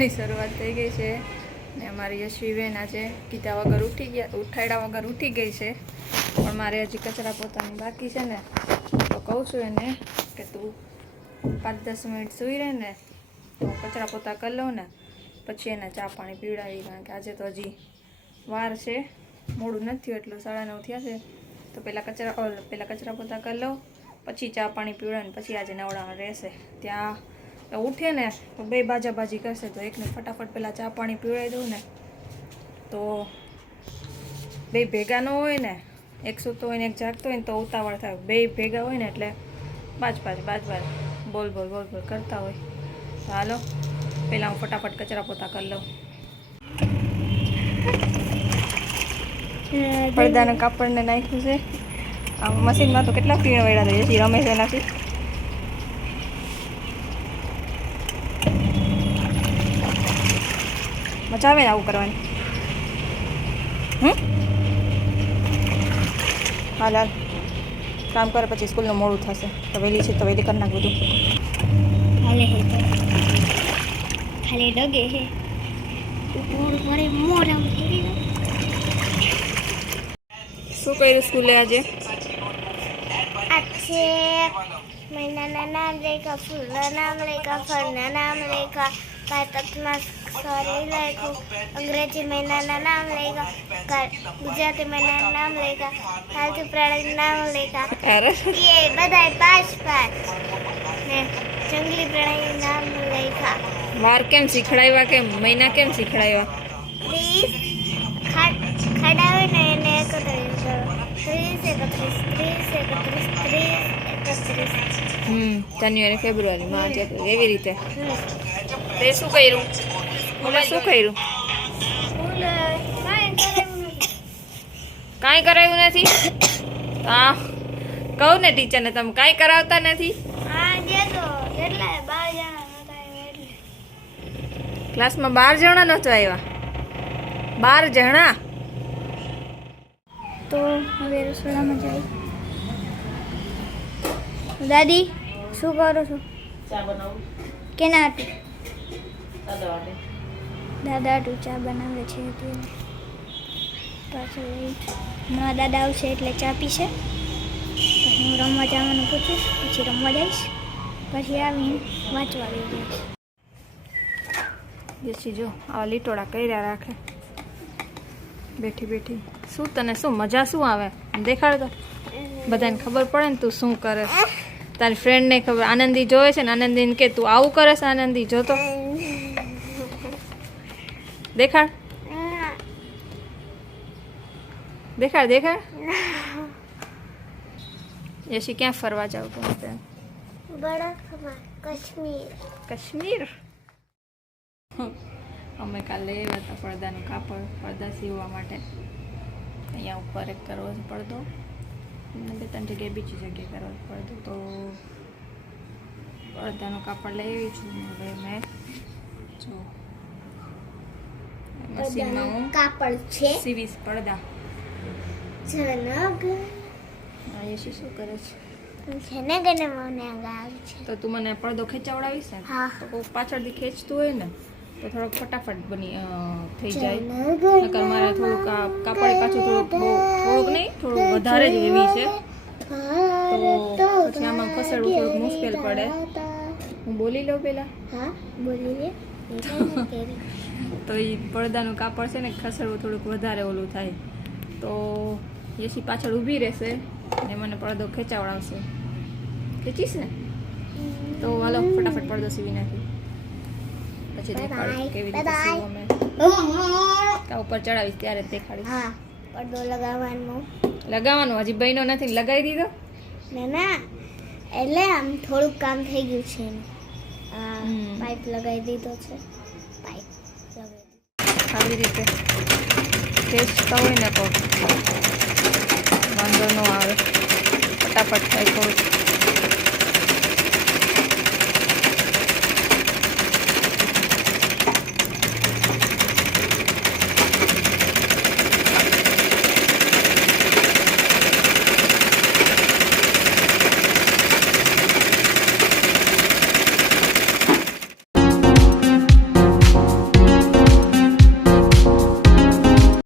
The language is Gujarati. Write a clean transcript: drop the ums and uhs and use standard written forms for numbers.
દિવસની શરૂઆત થઈ ગઈ છે ને અમારી યશવીબેન આજે કીધા વગર ઉઠાડ્યા વગર ઉઠી ગઈ છે, પણ મારે હજી કચરા પોતાની બાકી છે ને, તો કહું છું એને કે તું 5-10 મિનિટ સૂઈ રહે ને તો કચરા પોતા કરી લઉં ને પછી એને ચા પાણી પીવડાવી, કારણ કે આજે તો હજી વાર છે, મોડું નથી થયું એટલું 9:30 થયા છે, તો પહેલાં કચરા પોતા કરી લઉં પછી ચા પાણી પીવડાવીને પછી આજે નવડાવવાનું રહેશે. ત્યાં ઉઠે ને તો બે બાજાબાજી કરશે, તો એકને ફટાફટ પહેલાં ચા પાણી પીવડાવી દઉં ને તો બે ભેગા ન હોય ને, એક સૂતો હોય ને એક જાગતો હોય ને તો ઉતાવળ થાય, બે ભેગા હોય ને એટલે બાજ બોલ કરતા હોય. તો હાલો પહેલાં હું ફટાફટ કચરા પોતા કરી લઉં. પડદાના કાપડને નાખ્યું છે આ મશીનમાં, તો કેટલા ફીણ વેડા થઈ છે, રમે છે એનાથી. મજા આવે ને આવું કરવાની. હાલ કામ કરે પછી સ્કૂલનું મોડું થશે, તો વહેલી છે તો વહેલી કરી નાખ બધું. હાલે હે તો ખાલી ડગે હે શું કર્યું સ્કૂલે આજે? अच्छे महीना नाम लेखा फूलना नाम लेखा फलना नाम लेखा पातकમાં સોરી લખ્યું, અંગ્રેજી મહિનાના નામ લેખા, ગુજરાતી મહિનાના નામ લેખા, પાલતુ પ્રાણી નામ લેખા, એ બધા 5 ને જંગલી પ્રાણી નામ લેખા. વાર કેમ શીખડાવ્યા, કેમ મહિના કેમ શીખડાવ્યા? પ્લીઝ ખડાવે ને એને 31 જાન્યુઆરી ફેબ્રુઆરી માર્ચ એપ્રિલ એવી રીતે. તે શું કર્યું? શું કર્યું? કાંઈ કરાવ્યું નથી? હા કહું ને ટીચરને તમે કાંઈ કરાવતા નથી. ક્લાસમાં 12 જણા નહોતા આવ્યા? 12 જણા? તો હવે રસોડામાં જાય. દાદી શું કરો છો? ચા બનાવું. કેના હાટું? દાદા હાટું ચા બનાવે છે અત્યારે. પાછળ મારા દાદા આવશે એટલે ચા પીશે, પછી હું રમવા જવાનું પૂછીશ, પછી રમવા જઈશ, પછી આવીને વાંચવા આવી જઈશ. જેસી જો આવા લીટોડા કર્યા રાખે બેઠી. શું તને શું મજા શું આવે દેખાડ તો, બધાને ખબર પડે ને તું શું કરે. તારી ફ્રેન્ડને ખબર, આનંદી જોવે છે ને, આનંદીને કે તું આવું કરે છે આનંદી, જોતો દેખાડ. યશી ક્યાં ફરવા જાવ તમે? કાશ્મીર. અમે કાલે આવ્યા હતા પડદાનું કાપડ, પડદા સીવવા માટે. અહીંયા ઉપર એક કરવો છે પડદો, 2-3 જગ્યાએ બીજી જગ્યાએ કરવો છે પડદો, તો પડદાનું કાપડ લઈ આવી છું. હવે મેં જો મશીનમાં હું કાપડ છે સીવીશ પડદા. જનક યશી શું કરે છે? જનગને મને ગાવ છે. તો તું મને પડદો ખેંચાવડાવીશ ને? હા. તો કોઈ પાછળથી ખેંચતું હોય ને તો થોડોક ફટાફટ થઈ જાય. નકર મારે થોડુંક કાપડ પાછું થોડુંક નહીં, થોડુંક વધારે જ હેવી છે, તો પછી આમાં ખસેડવું થોડુંક મુશ્કેલ પડે. હું બોલી લઉં પહેલાં? હા બોલી લે. તો એ પડદાનું કાપડ છે ને ખસેડવું થોડુંક વધારે ઓલું થાય, તો યશી પાછળ ઊભી રહેશે ને મને પડદો ખેંચાવડાવશે. ખેંચીશ ને? તો હાલો ફટાફટ પડદો સીવી નાખી, પછી દેખાડું કેવી રીતે સીવું અમે. કા ઉપર ચડાવીશ ત્યારે દેખાડીશ. હા પડદો લગાવવાનું હજી બહેનો નથી, લગાવી દીધો? ના એટલે આમ થોડુંક કામ થઈ ગયું છે એનું. પાઇપ લગાવી દીધો છે. આવી રીતે ખેંચતા હોય ને તો વાંધો ન આવે, ફટાફટ થાય થોડુંક.